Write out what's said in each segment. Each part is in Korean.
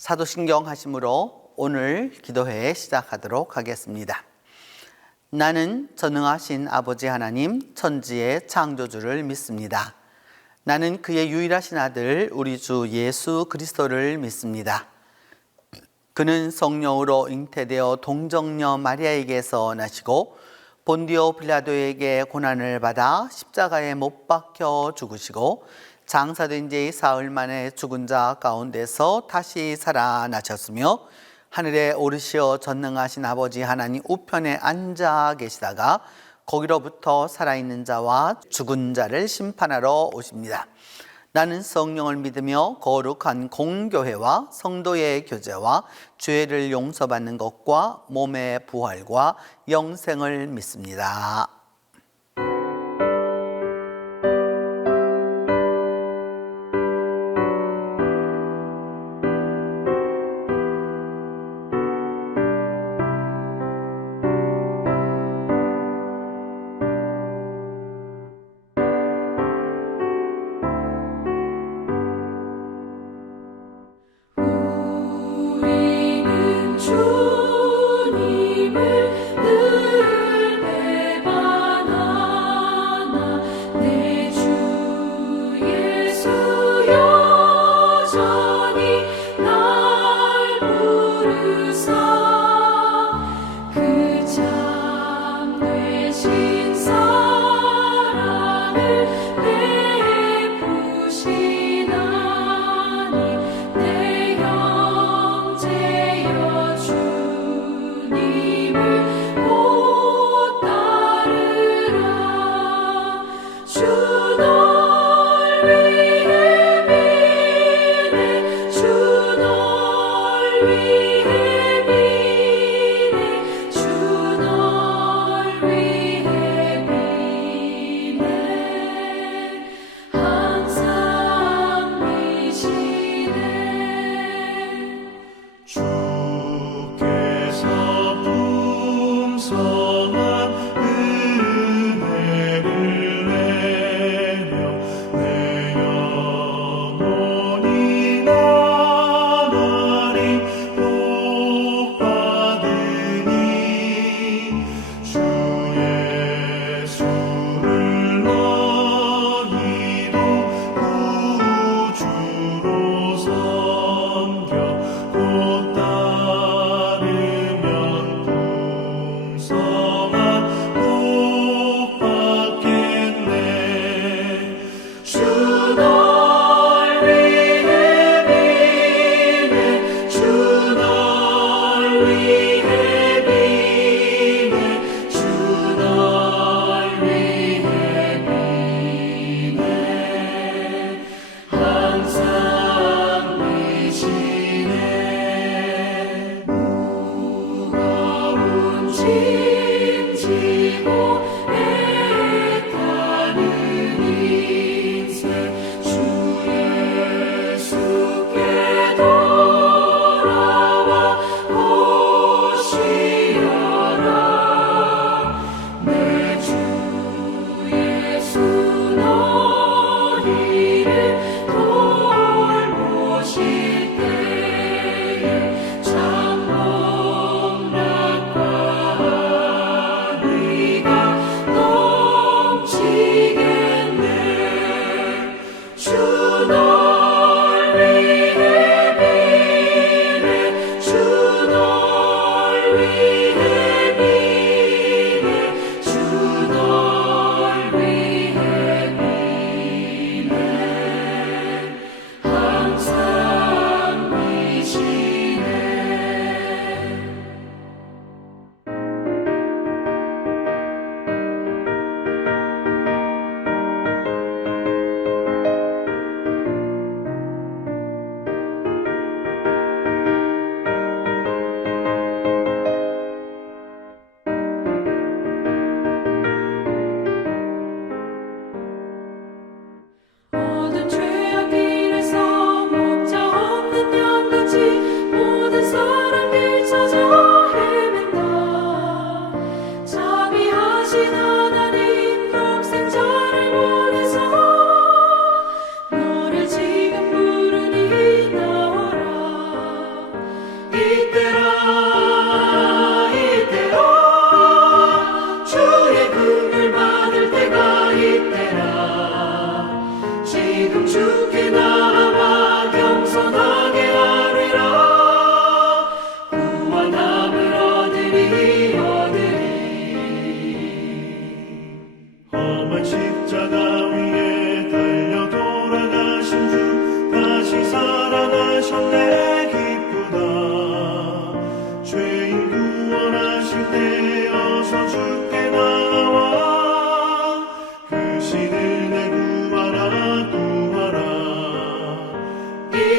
사도신경 하심으로 오늘 기도회 시작하도록 하겠습니다. 나는 전능하신 아버지 하나님 천지의 창조주를 믿습니다. 나는 그의 유일하신 아들 우리 주 예수 그리스도를 믿습니다. 그는 성령으로 잉태되어 동정녀 마리아에게서 나시고 본디오 빌라도에게 고난을 받아 십자가에 못 박혀 죽으시고 장사된 지 사흘 만에 죽은 자 가운데서 다시 살아나셨으며 하늘에 오르시어 전능하신 아버지 하나님 우편에 앉아 계시다가 거기로부터 살아있는 자와 죽은 자를 심판하러 오십니다. 나는 성령을 믿으며 거룩한 공교회와 성도의 교제와 죄를 용서받는 것과 몸의 부활과 영생을 믿습니다. 우리는 주님을 늘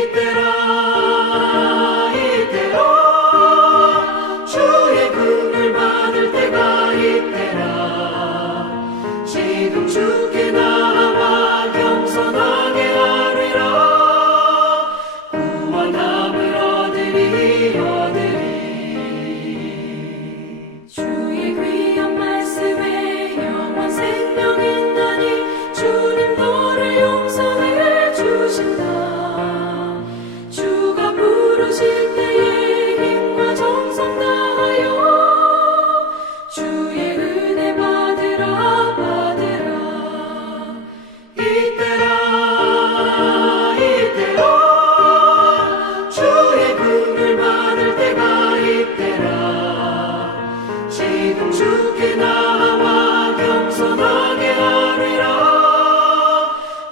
이때라 주의 긍휼 받을 때가 이때라 지금 주께 나와 겸손하게 하리라 구원함을 얻으리 주의 귀한 말씀에 영원 생명 있나니 주님 너를 용서해 주신다 주가 부르실 때에 힘과 정성 다하여 주의 은혜 받으라 이때라 주의 긍휼 받을 때가 이때라 지금 주께 나와 겸손하게 하리라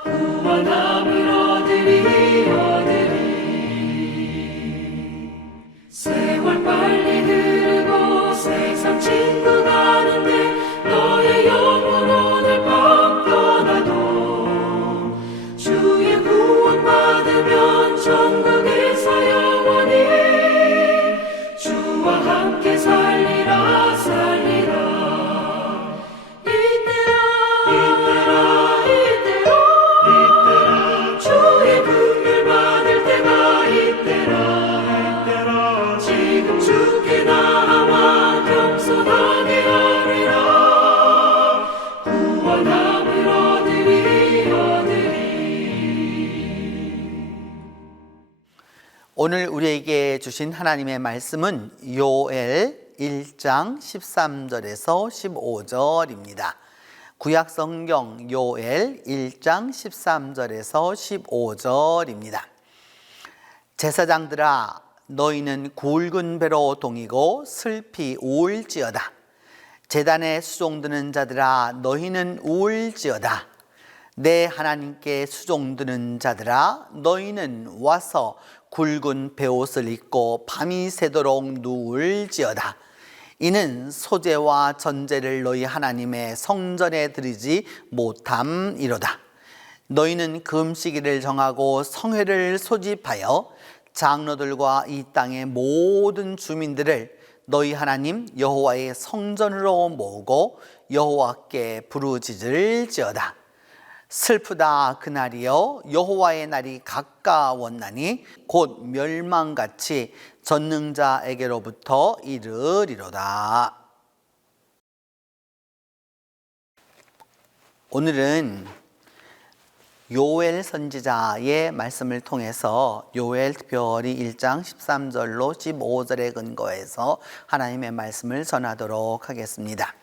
구원함을 얻으리 세월 빨리 흐르고 세상 친구 가는데 너의 영혼 오늘 밤 떠나도 주의 구원 받으면 천국에서 영원히 주와 함께 살리라 이때라 주의 긍휼 받을 때가 이때라 지금 주께 나와 겸손하게 하리라 구원함을 얻으리 오늘 우리에게 주신 하나님의 말씀은 요엘 1장 13절에서 15절입니다. 구약 성경 요엘 1장 13절에서 15절입니다. 제사장들아 너희는 굵은 배로 동이고 슬피 울지어다. 제단에 수종드는 자들아 너희는 울지어다. 내 하나님께 수종드는 자들아 너희는 와서 굵은 베옷을 입고 밤이 새도록 누울지어다. 이는 소제와 전제를 너희 하나님의 성전에 드리지 못함이로다. 너희는 금식일을 정하고 성회를 소집하여 장로들과 이 땅의 모든 주민들을 너희 하나님 여호와의 성전으로 모으고 여호와께 부르짖을지어다. 슬프다 그날이여 여호와의 날이 가까웠나니 곧 멸망같이 전능자에게로부터 이르리로다. 오늘은 요엘 선지자의 말씀을 통해서 요엘 특별히 1장 13절로 15절에 근거해서 하나님의 말씀을 전하도록 하겠습니다.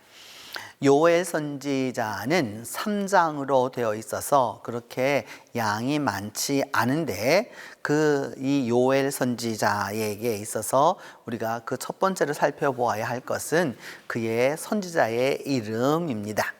요엘 선지자는 3장으로 되어 있어서 그렇게 양이 많지 않은데 이 요엘 선지자에게 있어서 우리가 그 첫 번째로 살펴보아야 할 것은 그의 선지자의 이름입니다.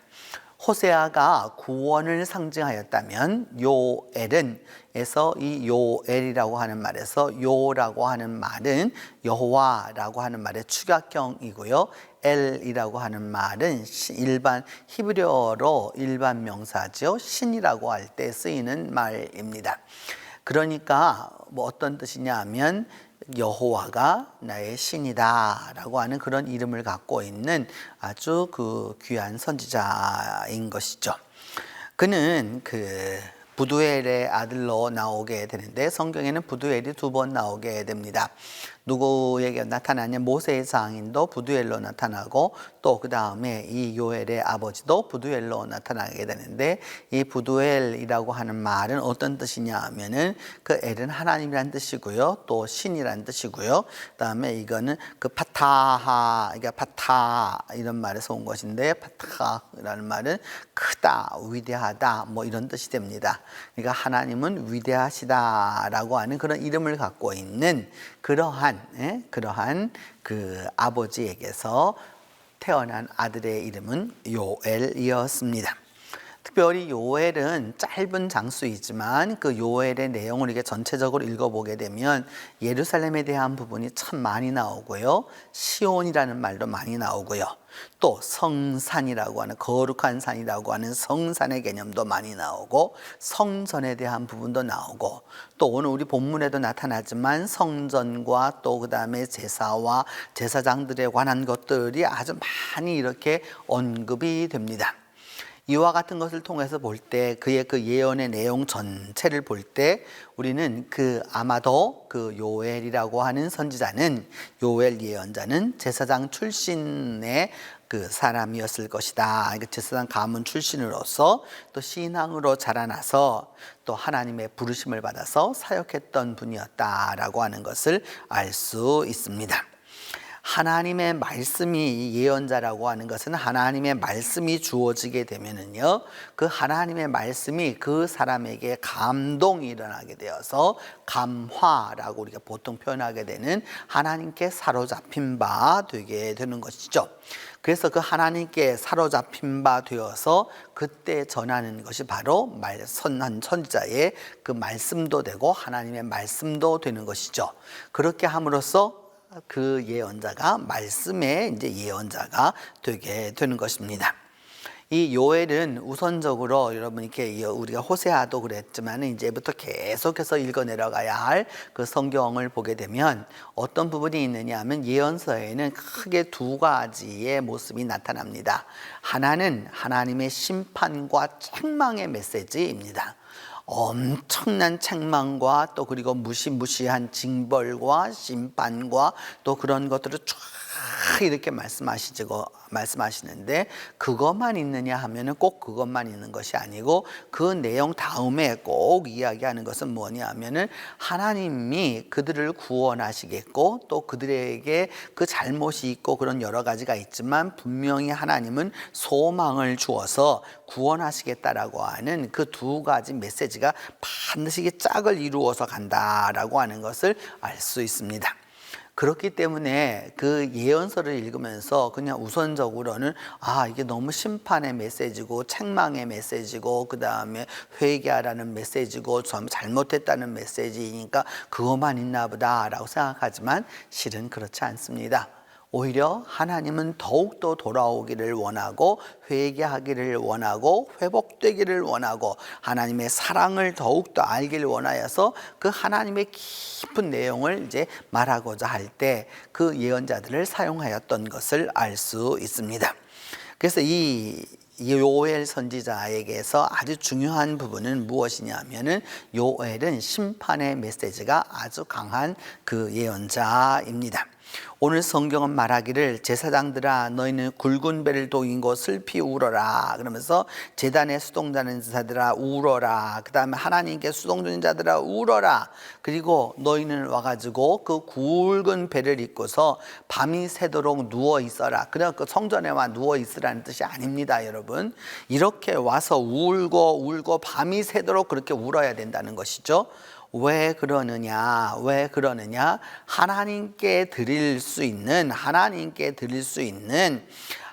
호세아가 구원을 상징하였다면 요엘은 에서 이 요엘이라고 하는 말에서 요라고 하는 말은 여호와라고 하는 말의 축약형이고요. 엘이라고 하는 말은 일반 히브리어로 일반 명사죠. 신이라고 할 때 쓰이는 말입니다. 그러니까 뭐 어떤 뜻이냐 하면 여호와가 나의 신이다 라고 하는 그런 이름을 갖고 있는 아주 그 귀한 선지자인 것이죠. 그는 부두엘의 아들로 나오게 되는데 성경에는 부두엘이 2번 나오게 됩니다. 누구에게 나타나냐? 모세의 장인도 부두엘로 나타나고 또 그 다음에 이 요엘의 아버지도 부두엘로 나타나게 되는데 이 부두엘이라고 하는 말은 어떤 뜻이냐 하면은 그 엘은 하나님이란 뜻이고요. 또 신이란 뜻이고요. 그 다음에 이거는 그 파타하, 그러니까 파타 이런 말에서 온 것인데 파타하라는 말은 크다, 위대하다 뭐 이런 뜻이 됩니다. 그러니까 하나님은 위대하시다라고 하는 그런 이름을 갖고 있는 그러한 그 아버지에게서 태어난 아들의 이름은 요엘이었습니다. 특별히 요엘은 짧은 장수이지만 그 요엘의 내용을 이게 전체적으로 읽어보게 되면 예루살렘에 대한 부분이 참 많이 나오고요. 시온이라는 말도 많이 나오고요. 또 성산이라고 하는 거룩한 산이라고 하는 성산의 개념도 많이 나오고 성전에 대한 부분도 나오고 또 오늘 우리 본문에도 나타나지만 성전과 또 그 다음에 제사와 제사장들에 관한 것들이 아주 많이 이렇게 언급이 됩니다. 이와 같은 것을 통해서 볼 때 그의 그 예언의 내용 전체를 볼 때 우리는 아마도 그 요엘이라고 하는 선지자는 요엘 예언자는 제사장 출신의 그 사람이었을 것이다. 제사장 가문 출신으로서 또 신앙으로 자라나서 또 하나님의 부르심을 받아서 사역했던 분이었다라고 하는 것을 알 수 있습니다. 하나님의 말씀이 예언자라고 하는 것은 하나님의 말씀이 주어지게 되면은요, 그 하나님의 말씀이 그 사람에게 감동이 일어나게 되어서 감화라고 우리가 보통 표현하게 되는 하나님께 사로잡힌 바 되게 되는 것이죠. 그래서 그 하나님께 사로잡힌 바 되어서 그때 전하는 것이 바로 선지자의 그 말씀도 되고 하나님의 말씀도 되는 것이죠. 그렇게 함으로써 그 예언자가 말씀의 이제 예언자가 되게 되는 것입니다. 이 요엘은 우선적으로 여러분 이렇게 우리가 호세아도 그랬지만 이제부터 계속해서 읽어 내려가야 할 그 성경을 보게 되면 어떤 부분이 있느냐 하면 예언서에는 크게 두 가지의 모습이 나타납니다. 하나는 하나님의 심판과 책망의 메시지입니다. 엄청난 책망과 또 그리고 무시무시한 징벌과 심판과 또 그런 것들을 쫙 이렇게 말씀하시는데 그것만 있느냐 하면은 꼭 그것만 있는 것이 아니고 그 내용 다음에 꼭 이야기하는 것은 뭐냐 하면은 하나님이 그들을 구원하시겠고 또 그들에게 그 잘못이 있고 그런 여러 가지가 있지만 분명히 하나님은 소망을 주어서 구원하시겠다라고 하는 그 두 가지 메시지가 반드시 짝을 이루어서 간다라고 하는 것을 알 수 있습니다. 그렇기 때문에 그 예언서를 읽으면서 그냥 우선적으로는 이게 너무 심판의 메시지고 책망의 메시지고 그 다음에 회개하라는 메시지고 잘못했다는 메시지니까 그것만 있나 보다라고 생각하지만 실은 그렇지 않습니다. 오히려 하나님은 더욱더 돌아오기를 원하고 회개하기를 원하고 회복되기를 원하고 하나님의 사랑을 더욱더 알기를 원하여서 그 하나님의 깊은 내용을 이제 말하고자 할 때 그 예언자들을 사용하였던 것을 알 수 있습니다. 그래서 이 요엘 선지자에게서 아주 중요한 부분은 무엇이냐면은 요엘은 심판의 메시지가 아주 강한 그 예언자입니다. 오늘 성경은 말하기를 제사장들아 너희는 굵은 배를 동이고 슬피 울어라 그러면서 제단에 수동자는 자들아 울어라 그 다음에 하나님께 수동드는 자들아 울어라 그리고 너희는 와가지고 그 굵은 배를 입고서 밤이 새도록 누워 있어라. 그냥 그 성전에 와 누워 있으라는 뜻이 아닙니다, 여러분. 이렇게 와서 울고 밤이 새도록 그렇게 울어야 된다는 것이죠. 왜 그러느냐?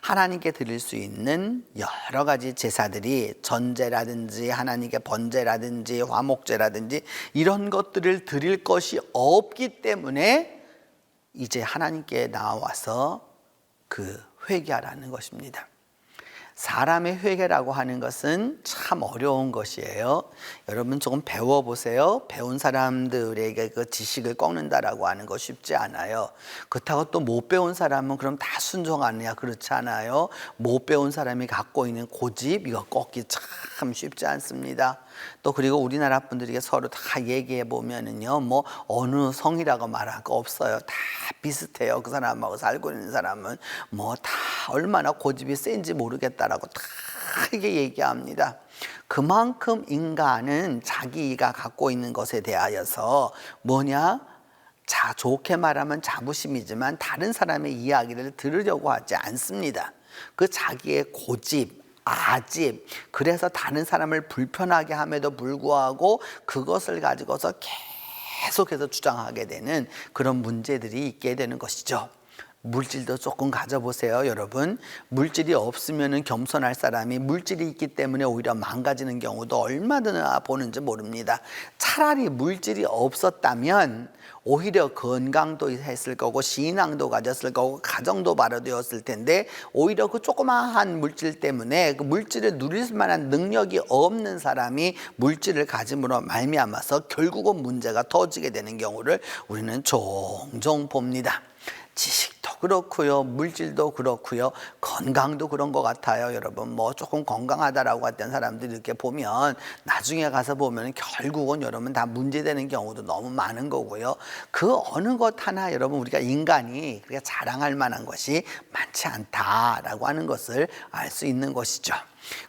하나님께 드릴 수 있는 여러 가지 제사들이 전제라든지 하나님께 번제라든지 화목제라든지 이런 것들을 드릴 것이 없기 때문에 이제 하나님께 나와서 그 회개하라는 것입니다. 사람의 회개라고 하는 것은 참 어려운 것이에요. 여러분 조금 배워보세요. 배운 사람들에게 그 지식을 꺾는다라고 하는 거 쉽지 않아요. 그렇다고 또 못 배운 사람은 그럼 다 순종하느냐? 그렇지 않아요. 못 배운 사람이 갖고 있는 고집 이거 꺾기 참 쉽지 않습니다. 또 그리고 우리나라 분들에게 서로 다 얘기해 보면은요, 뭐 어느 성이라고 말할 거 없어요. 다 비슷해요. 그 사람하고 살고 있는 사람은 뭐 다 얼마나 고집이 센지 모르겠다라고 다 이렇게 얘기합니다. 그만큼 인간은 자기가 갖고 있는 것에 대하여서 좋게 말하면 자부심이지만 다른 사람의 이야기를 들으려고 하지 않습니다. 그 자기의 고집, 아집, 그래서 다른 사람을 불편하게 함에도 불구하고 그것을 가지고서 계속해서 주장하게 되는 그런 문제들이 있게 되는 것이죠. 물질도 조금 가져보세요, 여러분. 물질이 없으면은 겸손할 사람이 물질이 있기 때문에 오히려 망가지는 경우도 얼마나 보는지 모릅니다. 차라리 물질이 없었다면 오히려 건강도 했을 거고 신앙도 가졌을 거고 가정도 바로되었을 텐데 오히려 그 조그마한 물질 때문에 그 물질을 누릴 만한 능력이 없는 사람이 물질을 가짐으로 말미암아서 결국은 문제가 터지게 되는 경우를 우리는 종종 봅니다. 지식도 그렇고요, 물질도 그렇고요, 건강도 그런 것 같아요. 여러분, 뭐 조금 건강하다라고 했던 사람들이 이렇게 보면 나중에 가서 보면 결국은 여러분 다 문제되는 경우도 너무 많은 거고요. 그 어느 것 하나 여러분 우리가 인간이 그렇게 자랑할 만한 것이 많지 않다라고 하는 것을 알 수 있는 것이죠.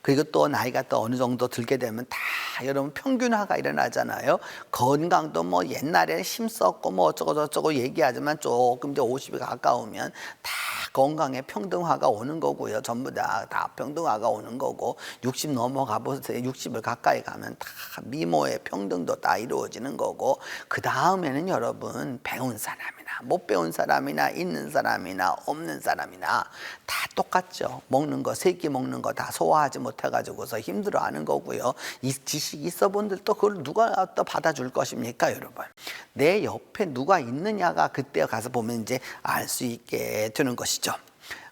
그리고 또 나이가 또 어느 정도 들게 되면 다 여러분 평균화가 일어나잖아요. 건강도 뭐 옛날에 힘썼고 뭐 어쩌고 저쩌고 얘기하지만 조금 이제 50이 가까우면 다 건강의 평등화가 오는 거고요. 전부 다 평등화가 오는 거고 60 넘어가 보세요. 60을 가까이 가면 다 미모의 평등도 다 이루어지는 거고 그 다음에는 여러분 배운 사람이나 못 배운 사람이나 있는 사람이나 없는 사람이나 다 똑같죠. 먹는 거, 세 끼 먹는 거 다 소화하지 못해가지고서 힘들어하는 거고요. 이 지식이 있어 분들도 그걸 누가 또 받아줄 것입니까, 여러분? 내 옆에 누가 있느냐가 그때 가서 보면 이제 알 수 있게 되는 것이죠.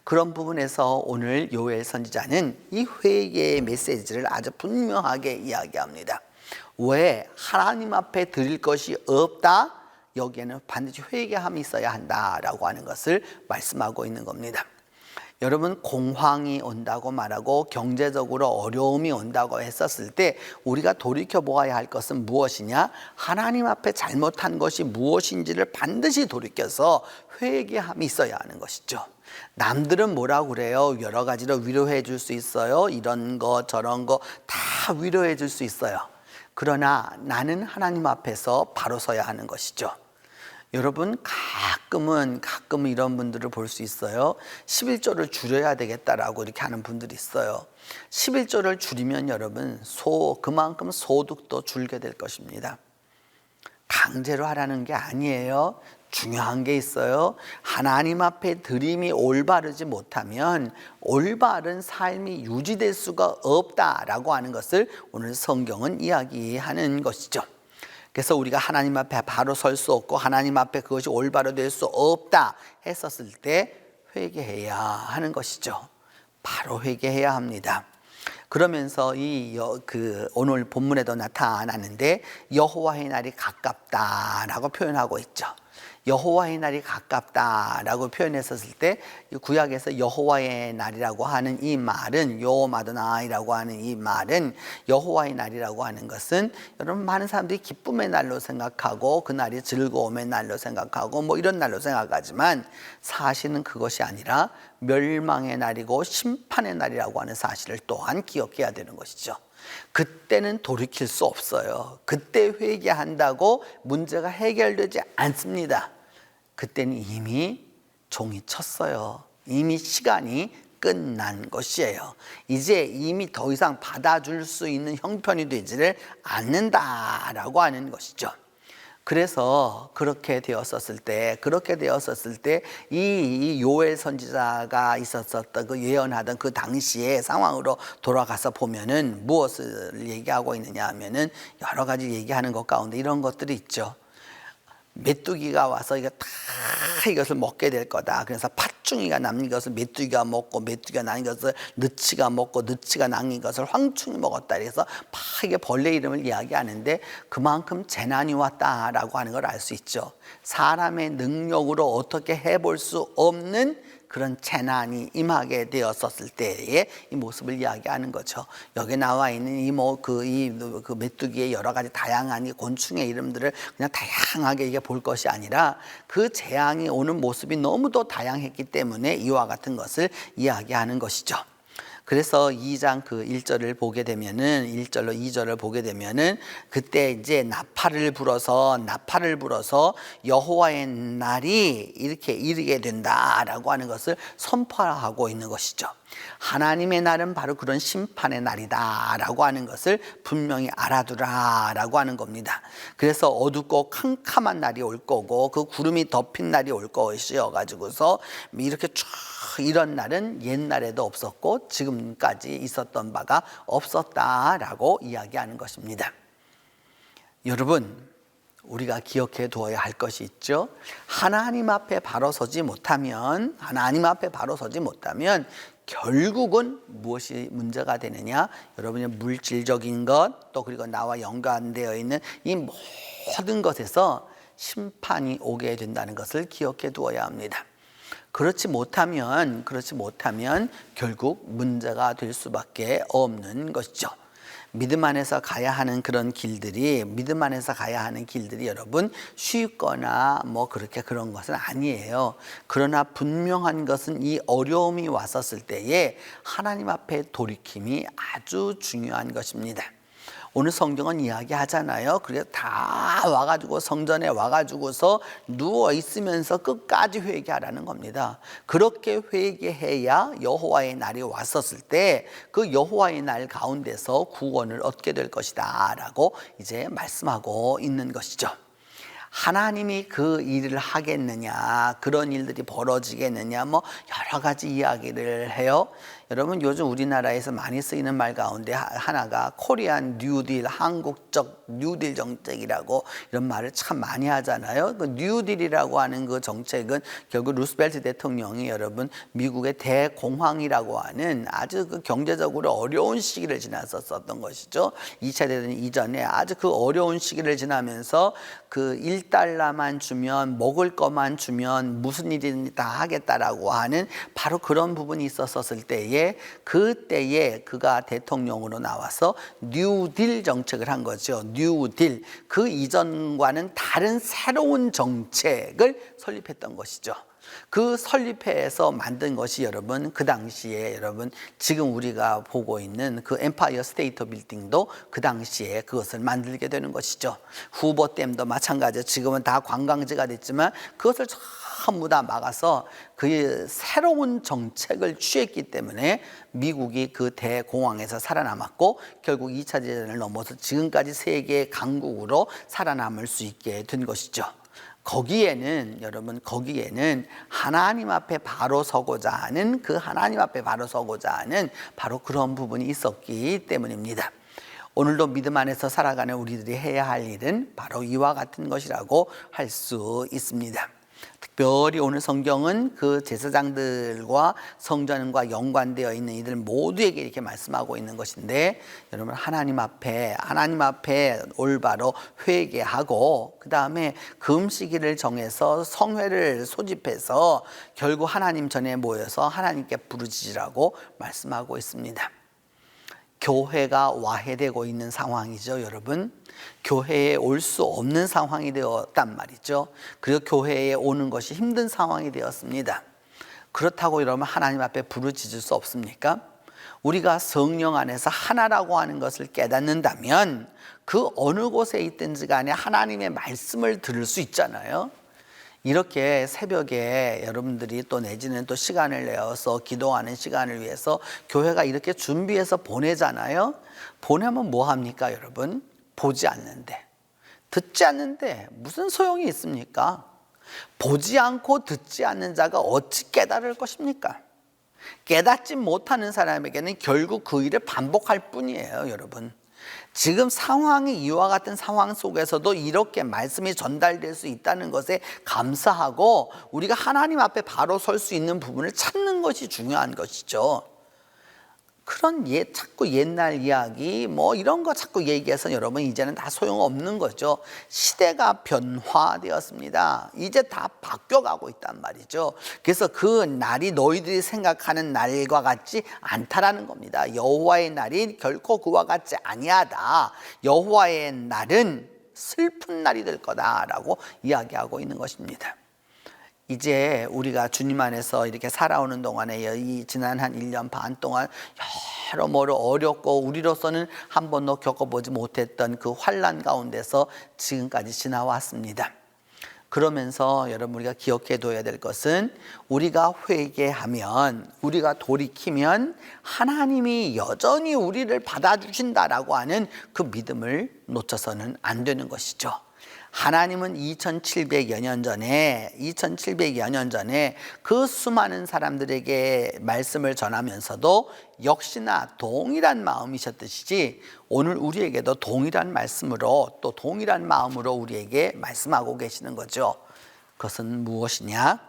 그런 부분에서 오늘 요엘 선지자는 이 회개의 메시지를 아주 분명하게 이야기합니다. 왜? 하나님 앞에 드릴 것이 없다? 여기에는 반드시 회개함이 있어야 한다라고 하는 것을 말씀하고 있는 겁니다. 여러분, 공황이 온다고 말하고 경제적으로 어려움이 온다고 했었을 때 우리가 돌이켜보아야 할 것은 무엇이냐? 하나님 앞에 잘못한 것이 무엇인지를 반드시 돌이켜서 회개함이 있어야 하는 것이죠. 남들은 뭐라고 그래요? 여러 가지로 위로해 줄 수 있어요. 이런 거 저런 거 다 위로해 줄 수 있어요. 그러나 나는 하나님 앞에서 바로 서야 하는 것이죠. 여러분, 가끔은 이런 분들을 볼 수 있어요. 11조를 줄여야 되겠다라고 이렇게 하는 분들이 있어요. 11조를 줄이면 여러분 그만큼 소득도 줄게 될 것입니다. 강제로 하라는 게 아니에요. 중요한 게 있어요. 하나님 앞에 드림이 올바르지 못하면 올바른 삶이 유지될 수가 없다라고 하는 것을 오늘 성경은 이야기하는 것이죠. 그래서 우리가 하나님 앞에 바로 설 수 없고 하나님 앞에 그것이 올바로 될 수 없다 했었을 때 회개해야 하는 것이죠. 바로 회개해야 합니다. 그러면서 오늘 본문에도 나타나는데 여호와의 날이 가깝다라고 표현하고 있죠. 여호와의 날이 가깝다라고 표현했었을 때 구약에서 여호와의 날이라고 하는 이 말은 요마드나이라고 하는 이 말은 여호와의 날이라고 하는 것은 여러분 많은 사람들이 기쁨의 날로 생각하고 그 날이 즐거움의 날로 생각하고 뭐 이런 날로 생각하지만 사실은 그것이 아니라 멸망의 날이고 심판의 날이라고 하는 사실을 또한 기억해야 되는 것이죠. 그때는 돌이킬 수 없어요. 그때 회개한다고 문제가 해결되지 않습니다. 그때는 이미 종이 쳤어요. 이미 시간이 끝난 것이에요. 이제 이미 더 이상 받아줄 수 있는 형편이 되지를 않는다라고 하는 것이죠. 그래서 그렇게 되었었을 때 이 요엘 선지자가 있었었던 그 예언하던 그 당시의 상황으로 돌아가서 보면은 무엇을 얘기하고 있느냐 하면은 여러 가지 얘기하는 것 가운데 이런 것들이 있죠. 메뚜기가 와서 이것을 먹게 될 거다. 그래서 팥중이가 남긴 것을 메뚜기가 먹고 메뚜기가 남긴 것을 느치가 먹고 느치가 남긴 것을 황충이 먹었다. 그래서 이게 벌레 이름을 이야기하는데 그만큼 재난이 왔다라고 하는 걸 알 수 있죠. 사람의 능력으로 어떻게 해볼 수 없는 그런 재난이 임하게 되었었을 때의 이 모습을 이야기하는 거죠. 여기 나와 있는 그 메뚜기의 여러 가지 다양한 이 곤충의 이름들을 그냥 다양하게 이게 볼 것이 아니라 그 재앙이 오는 모습이 너무도 다양했기 때문에 이와 같은 것을 이야기하는 것이죠. 그래서 2장 그 1절을 보게 되면은 1절로 2절을 보게 되면은 그때 이제 나팔을 불어서 여호와의 날이 이렇게 이르게 된다라고 하는 것을 선포하고 있는 것이죠. 하나님의 날은 바로 그런 심판의 날이다라고 하는 것을 분명히 알아두라라고 하는 겁니다. 그래서 어둡고 캄캄한 날이 올 거고 그 구름이 덮인 날이 올 것이어 가지고서 이렇게 쭉 이런 날은 옛날에도 없었고 지금까지 있었던 바가 없었다라고 이야기하는 것입니다. 여러분, 우리가 기억해 두어야 할 것이 있죠. 하나님 앞에 바로 서지 못하면 결국은 무엇이 문제가 되느냐? 여러분의 물질적인 것, 또 그리고 나와 연관되어 있는 이 모든 것에서 심판이 오게 된다는 것을 기억해 두어야 합니다. 그렇지 못하면 결국 문제가 될 수밖에 없는 것이죠. 믿음 안에서 가야 하는 길들이 여러분 쉽거나 그렇게 그런 것은 아니에요. 그러나 분명한 것은 이 어려움이 왔었을 때에 하나님 앞에 돌이킴이 아주 중요한 것입니다. 오늘 성경은 이야기하잖아요. 그래서 다 와가지고 성전에 와가지고서 누워 있으면서 끝까지 회개하라는 겁니다. 그렇게 회개해야 여호와의 날이 왔었을 때 그 여호와의 날 가운데서 구원을 얻게 될 것이다 라고 이제 말씀하고 있는 것이죠. 하나님이 그 일을 하겠느냐, 그런 일들이 벌어지겠느냐, 여러 가지 이야기를 해요. 여러분, 요즘 우리나라에서 많이 쓰이는 말 가운데 하나가 코리안 뉴딜, 한국적 뉴딜 정책이라고 이런 말을 참 많이 하잖아요. 그 뉴딜이라고 하는 그 정책은 결국 루스벨트 대통령이 여러분 미국의 대공황이라고 하는 아주 그 경제적으로 어려운 시기를 지났었던 것이죠. 2차 대전 이전에 아주 그 어려운 시기를 지나면서 그 1달러만 주면, 먹을 것만 주면 무슨 일이든 다 하겠다라고 하는 바로 그런 부분이 있었을 때에 그때에 그가 대통령으로 나와서 뉴딜 정책을 한 거죠. 뉴딜. 그 이전과는 다른 새로운 정책을 설립했던 것이죠. 그 설립해서 만든 것이 여러분 그 당시에 여러분 지금 우리가 보고 있는 그 엠파이어 스테이트 빌딩도 그 당시에 그것을 만들게 되는 것이죠. 후보댐도 마찬가지로 지금은 다 관광지가 됐지만 그것을 전부 다 막아서 그 새로운 정책을 취했기 때문에 미국이 그 대공황에서 살아남았고 결국 2차 대전을 넘어서 지금까지 세계 강국으로 살아남을 수 있게 된 것이죠. 거기에는 하나님 앞에 바로 서고자 하는 바로 그런 부분이 있었기 때문입니다. 오늘도 믿음 안에서 살아가는 우리들이 해야 할 일은 바로 이와 같은 것이라고 할 수 있습니다. 특별히 오늘 성경은 그 제사장들과 성전과 연관되어 있는 이들 모두에게 이렇게 말씀하고 있는 것인데 여러분 하나님 앞에 올바로 회개하고 그 다음에 금식일을 정해서 성회를 소집해서 결국 하나님 전에 모여서 하나님께 부르짖으라고 말씀하고 있습니다. 교회가 와해되고 있는 상황이죠, 여러분. 교회에 올 수 없는 상황이 되었단 말이죠. 그리고 교회에 오는 것이 힘든 상황이 되었습니다. 그렇다고 여러분 하나님 앞에 부르짖을 수 없습니까? 우리가 성령 안에서 하나라고 하는 것을 깨닫는다면 그 어느 곳에 있든지 간에 하나님의 말씀을 들을 수 있잖아요. 이렇게 새벽에 여러분들이 또 내지는 또 시간을 내어서 기도하는 시간을 위해서 교회가 이렇게 준비해서 보내잖아요. 보내면 뭐 합니까, 여러분? 보지 않는데, 듣지 않는데 무슨 소용이 있습니까? 보지 않고 듣지 않는 자가 어찌 깨달을 것입니까? 깨닫지 못하는 사람에게는 결국 그 일을 반복할 뿐이에요, 여러분. 지금 상황이 이와 같은 상황 속에서도 이렇게 말씀이 전달될 수 있다는 것에 감사하고 우리가 하나님 앞에 바로 설 수 있는 부분을 찾는 것이 중요한 것이죠. 그런 자꾸 옛날 이야기 이런 거 자꾸 얘기해서 여러분 이제는 다 소용없는 거죠. 시대가 변화되었습니다. 이제 다 바뀌어가고 있단 말이죠. 그래서 그 날이 너희들이 생각하는 날과 같지 않다라는 겁니다. 여호와의 날이 결코 그와 같지 아니하다. 여호와의 날은 슬픈 날이 될 거다라고 이야기하고 있는 것입니다. 이제 우리가 주님 안에서 이렇게 살아오는 동안에 이 지난 한 1년 반 동안 여러모로 어렵고 우리로서는 한 번도 겪어보지 못했던 그 환난 가운데서 지금까지 지나왔습니다. 그러면서 여러분 우리가 기억해 둬야 될 것은 우리가 회개하면, 우리가 돌이키면 하나님이 여전히 우리를 받아주신다라고 하는 그 믿음을 놓쳐서는 안 되는 것이죠. 하나님은 2700여 년 전에 그 수많은 사람들에게 말씀을 전하면서도 역시나 동일한 마음이셨듯이 오늘 우리에게도 동일한 말씀으로, 또 동일한 마음으로 우리에게 말씀하고 계시는 거죠. 그것은 무엇이냐?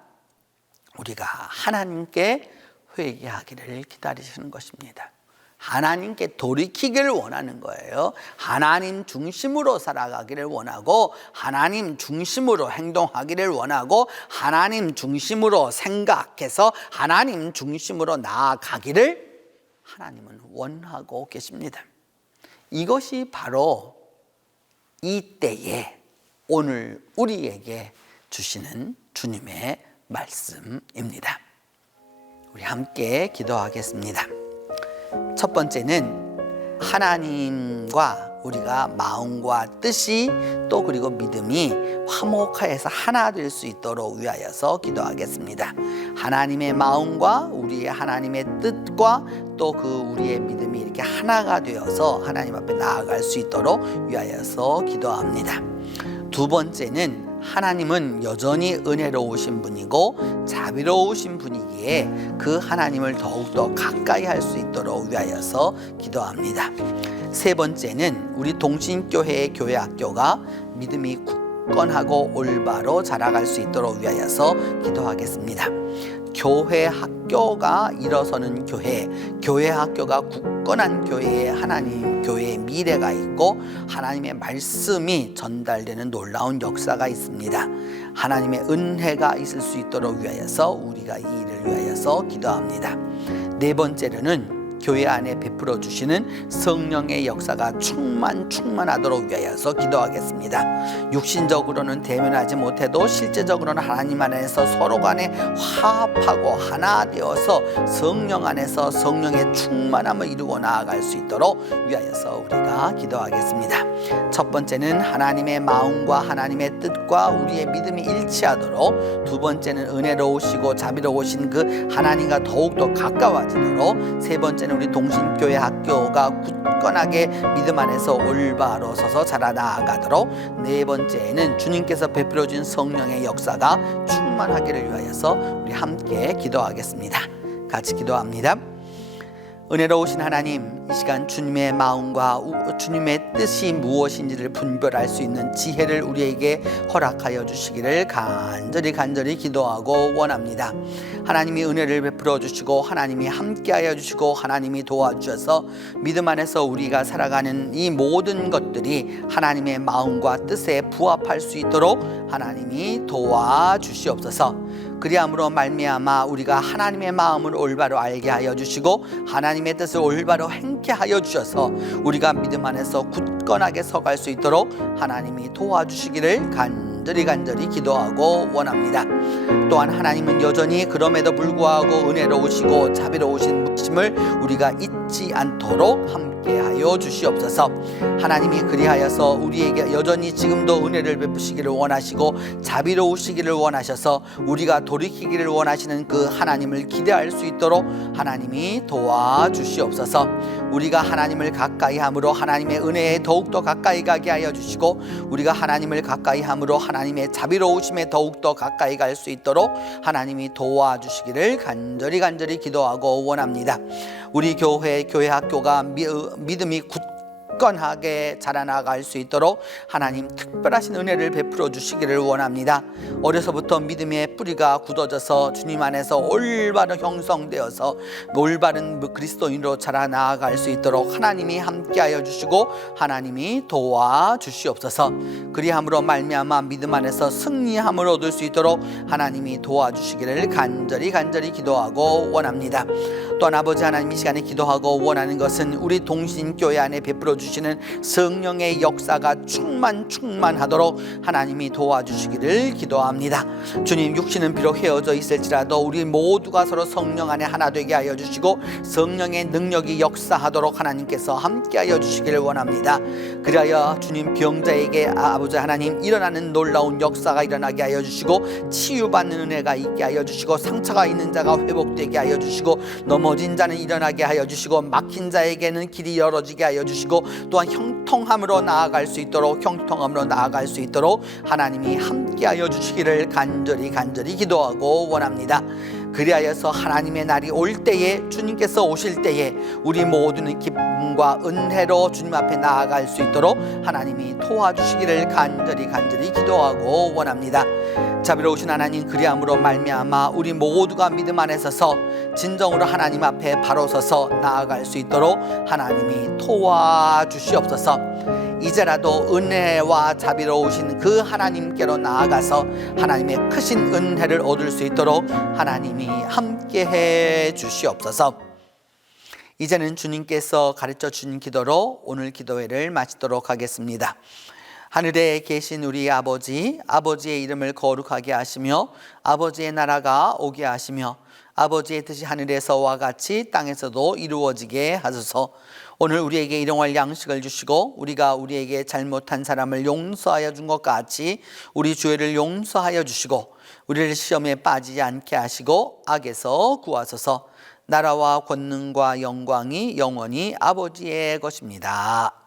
우리가 하나님께 회개하기를 기다리시는 것입니다. 하나님께 돌이키기를 원하는 거예요. 하나님 중심으로 살아가기를 원하고, 하나님 중심으로 행동하기를 원하고, 하나님 중심으로 생각해서 하나님 중심으로 나아가기를 하나님은 원하고 계십니다. 이것이 바로 이때에 오늘 우리에게 주시는 주님의 말씀입니다. 우리 함께 기도하겠습니다. 첫 번째는 하나님과 우리가 마음과 뜻이 또 그리고 믿음이 화목하여서 하나 될 수 있도록 위하여서 기도하겠습니다. 하나님의 마음과 우리의 하나님의 뜻과 또 그 우리의 믿음이 이렇게 하나가 되어서 하나님 앞에 나아갈 수 있도록 위하여서 기도합니다. 두 번째는 하나님은 여전히 은혜로우신 분이고 자비로우신 분이기에 그 하나님을 더욱더 가까이 할 수 있도록 위하여서 기도합니다. 세 번째는 우리 동신교회의 교회학교가 믿음이 굳건하고 올바로 자라갈 수 있도록 위하여서 기도하겠습니다. 교회 학교가 일어서는 교회 학교가 굳건한 교회에 하나님 교회의 미래가 있고 하나님의 말씀이 전달되는 놀라운 역사가 있습니다. 하나님의 은혜가 있을 수 있도록 위하여서 우리가 이 일을 위하여서 기도합니다. 네 번째로는 교회 안에 베풀어 주시는 성령의 역사가 충만하도록 위하여서 기도하겠습니다. 육신적으로는 대면하지 못해도 실제적으로는 하나님 안에서 서로 간에 화합하고 하나 되어서 성령 안에서 성령의 충만함을 이루고 나아갈 수 있도록 위하여서 우리가 기도하겠습니다. 첫 번째는 하나님의 마음과 하나님의 뜻과 우리의 믿음이 일치하도록, 두 번째는 은혜로우시고 자비로우신 그 하나님과 더욱더 가까워지도록, 세 번째는 우리 동신교회 학교가 굳건하게 믿음 안에서 올바로 서서 자라나가도록, 네 번째는 주님께서 베풀어 준 성령의 역사가 충만하기를 위하여서 우리 함께 기도하겠습니다. 같이 기도합니다. 은혜로우신 하나님, 이 시간 주님의 마음과 주님의 뜻이 무엇인지를 분별할 수 있는 지혜를 우리에게 허락하여 주시기를 간절히 기도하고 원합니다. 하나님이 은혜를 베풀어 주시고 하나님이 함께하여 주시고 하나님이 도와주셔서 믿음 안에서 우리가 살아가는 이 모든 것들이 하나님의 마음과 뜻에 부합할 수 있도록 하나님이 도와주시옵소서. 그리함으로 말미암아 우리가 하나님의 마음을 올바로 알게 하여 주시고 하나님의 뜻을 올바로 행케 하여 주셔서 우리가 믿음 안에서 굳건하게 서갈 수 있도록 하나님이 도와주시기를 간절히 기도하고 원합니다. 또한 하나님은 여전히 그럼에도 불구하고 은혜로우시고 자비로우신 분이심을 우리가 잊지 않도록 함께하여 주시옵소서. 하나님이 그리하여서 우리에게 여전히 지금도 은혜를 베푸시기를 원하시고 자비로우시기를 원하셔서 우리가 돌이키기를 원하시는 그 하나님을 기대할 수 있도록 하나님이 도와주시옵소서. 우리가 하나님을 가까이 함으로 하나님의 은혜에 더욱더 가까이 가게 하여 주시고 우리가 하나님을 가까이 함으로 하나님의 자비로우심에 더욱더 가까이 갈 수 있도록 하나님이 도와주시기를 간절히 기도하고 원합니다. 우리 교회 학교가 믿음이 굳건하게 자라나갈 수 있도록 하나님 특별하신 은혜를 베풀어 주시기를 원합니다. 어려서부터 믿음의 뿌리가 굳어져서 주님 안에서 올바로 형성되어서 올바른 그리스도인으로 자라나갈 수 있도록 하나님이 함께하여 주시고 하나님이 도와주시옵소서. 그리함으로 말미암아 믿음 안에서 승리함을 얻을 수 있도록 하나님이 도와주시기를 간절히 기도하고 원합니다. 또한 아버지 하나님, 이 시간에 기도하고 원하는 것은 우리 동신교회 안에 베풀어 주시는 성령의 역사가 충만하도록 하나님이 도와주시기를 기도합니다. 주님, 육신은 비록 헤어져 있을지라도 우리 모두가 서로 성령 안에 하나 되게 하여 주시고 성령의 능력이 역사하도록 하나님께서 함께하여 주시기를 원합니다. 그리하여 주님, 병자에게 아버지 하나님 일어나는 놀라운 역사가 일어나게 하여 주시고 치유받는 은혜가 있게 하여 주시고 상처가 있는 자가 회복되게 하여 주시고 넘어진 자는 일어나게 하여 주시고 막힌 자에게는 길이 열어지게 하여 주시고 또한 형통함으로 나아갈 수 있도록 하나님이 함께하여 주시기를 간절히 기도하고 원합니다. 그리하여서 하나님의 날이 올 때에, 주님께서 오실 때에 우리 모두는 기쁨과 은혜로 주님 앞에 나아갈 수 있도록 하나님이 도와주시기를 간절히 기도하고 원합니다. 자비로우신 하나님, 그리함으로 말미암아 우리 모두가 믿음 안에 서서 진정으로 하나님 앞에 바로 서서 나아갈 수 있도록 하나님이 도와주시옵소서. 이제라도 은혜와 자비로우신 그 하나님께로 나아가서 하나님의 크신 은혜를 얻을 수 있도록 하나님이 함께해 주시옵소서. 이제는 주님께서 가르쳐 주신 기도로 오늘 기도회를 마치도록 하겠습니다. 하늘에 계신 우리 아버지, 아버지의 이름을 거룩하게 하시며 아버지의 나라가 오게 하시며 아버지의 뜻이 하늘에서와 같이 땅에서도 이루어지게 하소서. 오늘 우리에게 일용할 양식을 주시고 우리가 우리에게 잘못한 사람을 용서하여 준 것 같이 우리 죄를 용서하여 주시고 우리를 시험에 빠지지 않게 하시고 악에서 구하소서. 나라와 권능과 영광이 영원히 아버지의 것입니다.